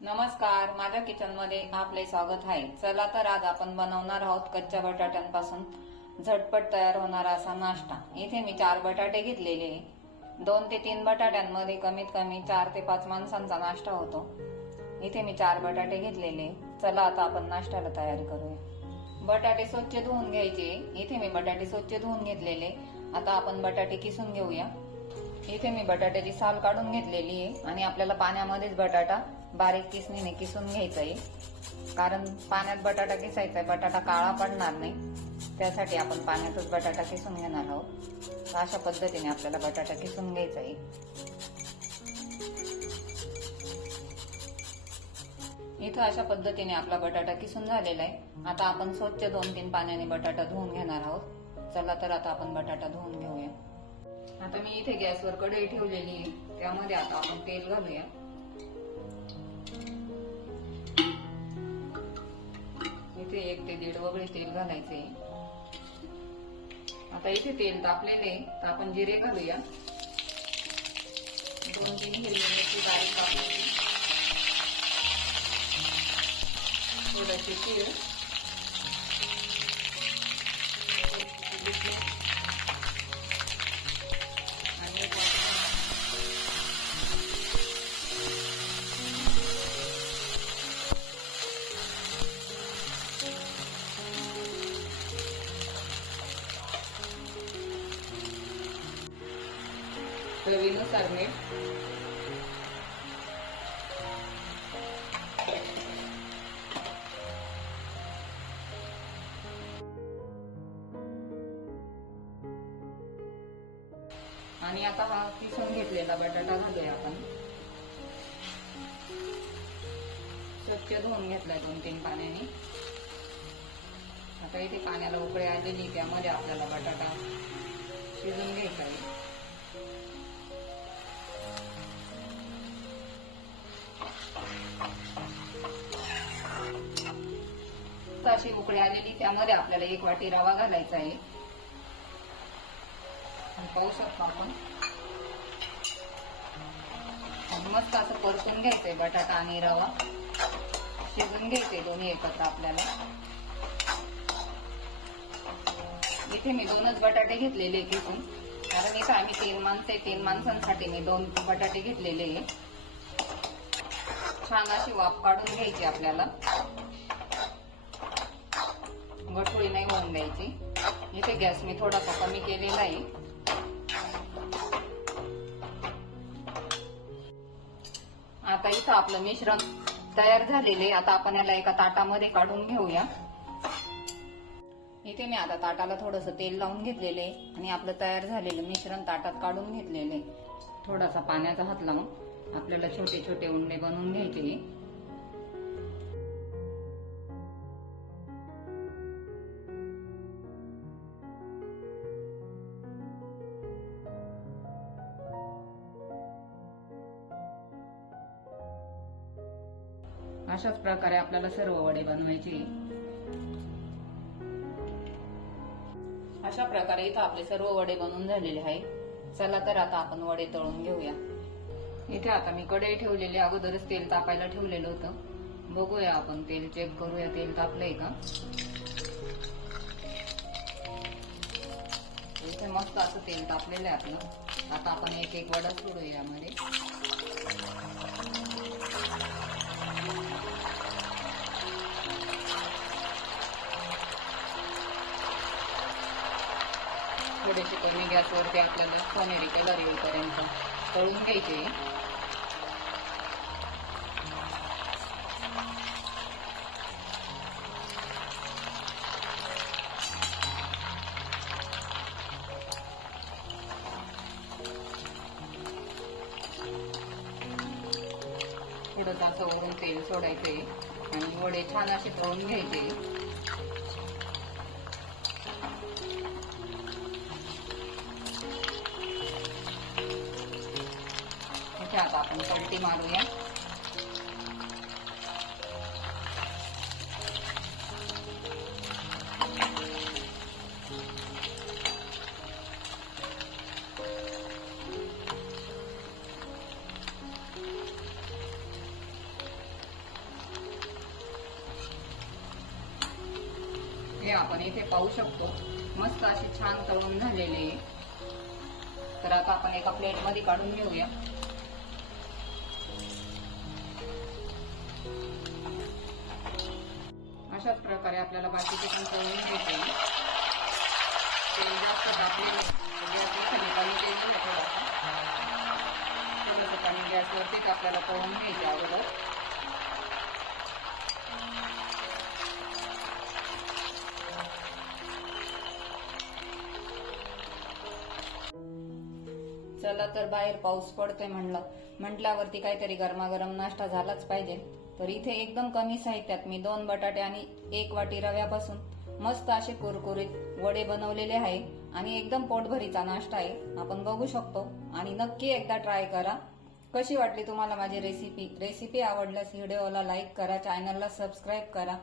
नमस्कार माझ्या किचनमध्ये आपले स्वागत आहे. चला तर आज आपण बनवणार आहोत कच्च्या बटाट्यांपासून झटपट तयार होणारा असा नाश्ता. इथे मी चार बटाटे घेतलेले. दोन ते तीन बटाट्यांमध्ये कमीत कमी चार ते पाच माणसांचा नाश्ता होतो. इथे मी चार बटाटे घेतलेले. चला आता आपण नाश्त्याला तयारी करूया. बटाटे स्वच्छ धुवून घ्यायचे. इथे मी बटाटे स्वच्छ धुवून घेतलेले. आता आपण बटाटे किसून घेऊया. इथे मी बटाट्याची साल काढून घेतलेली आहे आणि आपल्याला पाण्यामध्येच बटाटा बारीक किसणीने किसून घ्यायचं आहे कारण पाण्यात बटाटा किसायचा आहे बटाटा काळा पडणार नाही. त्यासाठी आपण पाण्यातच बटाटा किसून घेणार आहोत. तर अशा पद्धतीने आपल्याला बटाटा किसून घ्यायचा आहे इथं अशा पद्धतीने आपला बटाटा किसून झालेला आहे आता आपण स्वच्छ दोन तीन पाण्याने बटाटा धुवून घेणार आहोत. चला तर आता आपण बटाटा धुवून घेऊया. आता मी इथे गॅसवर कढई ठेवलेली आहे. त्यामध्ये आता आपण तेल घालूया. ते दीड वगळे तेल घालायचे. आता इथे तेल तापलेले तर आपण जिरे घालूया. दोन तीन हिरवी मिरची बारीक कापायची थोडीशी तीळ चवीनुसार मीठ आणि आता हा किसून घेतलेला बटाटा घालूया आपण. स्वच्छ धुवून घेतलाय दोन तीन पाण्याने. आता इथे पाण्याला उकळे आलेली त्यामध्ये आपल्याला बटाटा शिजून घ्यायचा आहे. मस्त अशी उकळी आलेली त्यामध्ये आपल्याला एक वाटी रवा घालायचा आहे. पाहू शकतो आपण. आणि मस्त असं परतून घ्यायचंय बटाटा आणि रवा. शिजून घ्यायचे दोन्ही एकत्र आपल्याला. इथे मी दोनच बटाटे घेतलेले किसून कारण इथं आम्ही तीन माणसं तीन माणसांसाठी मी दोन बटाटे घेतलेले आहे. छान अशी वाफ काढून घ्यायची आपल्याला. गठुळी नाही होऊन द्यायची. इथे गॅस मी थोडासा कमी केलेला आहे. आता इथं आपलं मिश्रण तयार झालेले आता आपण याला एका ताटामध्ये काढून घेऊया. इथे मी आता ताटाला थोडस तेल लावून घेतलेले आणि आपलं तयार झालेलं मिश्रण ताटात काढून घेतलेले थोडासा पाण्याचा हात लावून आपल्याला छोटे छोटे उंडे बनवून घ्यायचे अशाच प्रकारे आपल्याला सर्व वडे बनवायचे. अशा प्रकारे इथं आपले सर्व वडे बनवून झालेले आहे. चला तर आता आपण वडे तळून घेऊया. इथे आता मी कढई ठेवलेली अगोदरच तेल तापायला ठेवलेलं होतं. बघूया आपण तेल चेक करूया तेल तापलंय का? इथे मस्त असं तेल तापलेलं आहे आपलं. आता आपण एक एक वडा सोडूया यामध्ये. कमी गॅसवरती आपल्याला सोनेरी कलर येईपर्यंत तळून घ्यायचे? थोडंसं असं वरून तेल सोडायचे आणि वडे छान असे तळून घ्यायचे. इथे आता आपण पलटी मारूया. हे आपण इथे पाहू शकतो. मस्त अशी छान तळून झालेले तर आता आपण एका प्लेटमध्ये काढून घेऊया. अशाच प्रकारे आपल्याला बाकीचे पण तळून घ्यायचे आहे. तेल जास्त तापलेलं गॅसवर पाणी द्यायचं आहे थोडंसं. पाणी गॅसवरतीच आपल्याला तळून घ्यायचे अगोदर चला तर बाहेर पाऊस पडतोय म्हणलं म्हटल्यावरती काहीतरी गरमागरम नाश्ता झालाच पाहिजे तर इथे एकदम कमी साहित्यात मी दोन बटाटे आणि एक वाटी रव्यापासून मस्त असे कुरकुरीत वडे बनवलेले आहे. आणि एकदम पोटभरीचा नाश्ता आहे. आपण बघू शकतो. आणि नक्की एकदा ट्राय करा. कशी वाटली तुम्हाला माझी रेसिपी रेसिपी आवडल्यास व्हिडिओला लाईक करा. चॅनलला सबस्क्राईब करा.